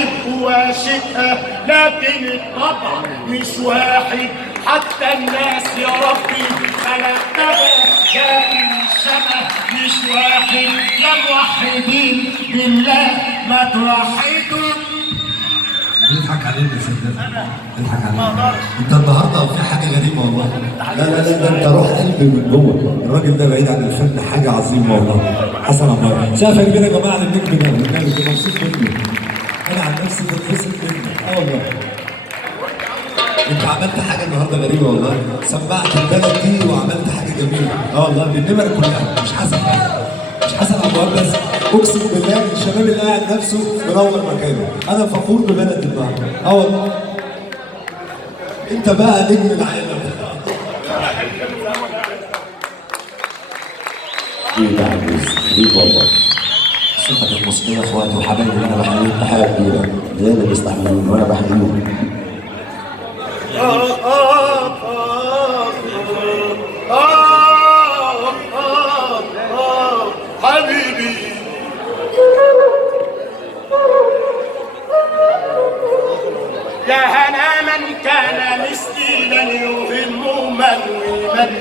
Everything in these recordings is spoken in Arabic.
واشئة لكن الطبع مش واحد، حتى الناس يا ربي خلقتها لكن الشبه مش واحد. يا موحدين بالله ما توحدوا. بيضحك علينا صدقني، بيضحك علينا. انت النهارده في حاجه غريبه والله. لا لا لا، ده انت روح قلبي من جوه. الراجل ده بعيد عن الفن حاجه عظيمه والله. حسن عمار سقفه كبيره يا جماعه للنجم ده، والنبي مبسوط منه. انا عن نفسي بتبسط منه. والله انت عملت حاجه النهارده غريبه والله. سمعت البلد دي وعملت حاجه جميله. والله بالنمر كلها، مش حسن عمار بس. اقسم بالله الشباب اللي قاعد نفسه منور مكانه. انا فخور ببلد النهارده. والله انت بقى نجم العالم. حبيبي يا عزيز، حبيبي والله. صوتك الموسيقى يا اخواتي وحبايبي اللي انا بحييهم تحيه كبيره، زي اللي بيستحملوني وانا بحييهم. حبيبي يا هنا من كان مثلي لن يهم من ومن.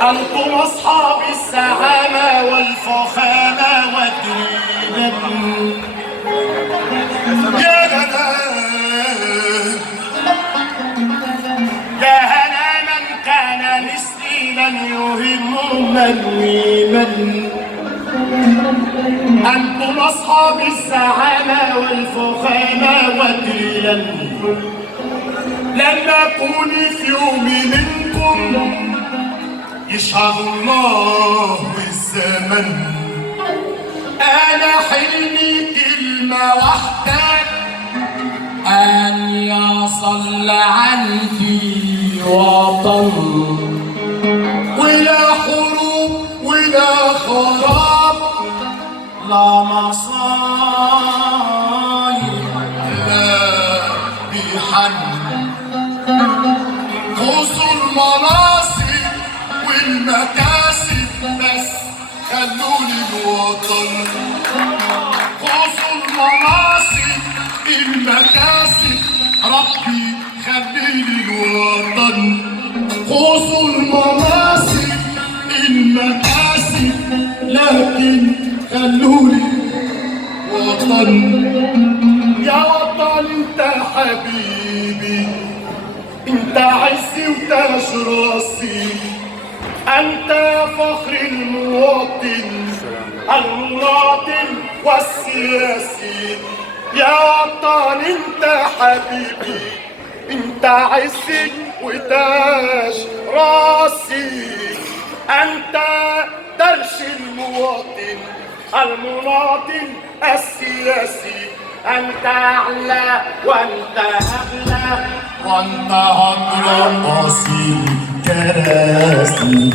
أنتم أصحاب السعامة والفخامة والدينة. يا هنا يا هنا من كان مثلي لن يهم من ومن. أنتم أصحاب السعامة والفخامة والدينة. لن أكون في يوم منكم يشهد الله والزمن. أنا حلمي كلمة واحدة، أن يصل عني وطن. ولا حروب ولا خراب، لا مصايب لا بحن. خذوا المناصب والمكاسب بس خلوني الوطن. خذوا المناصب المكاسب ربي خليني الوطن. خذوا المناصب المكاسب لكن خلوني وطن. يا وطن انت حبيبي، انت عزي وتاج راسي. انت فخر المواطن والسياسي. يا وطن انت حبيبي، انت عزي وتاج راسي. انت درش المواطن السياسي. أنت أعلى وأنت أغلى وأنت أكرم أصيل كراسي.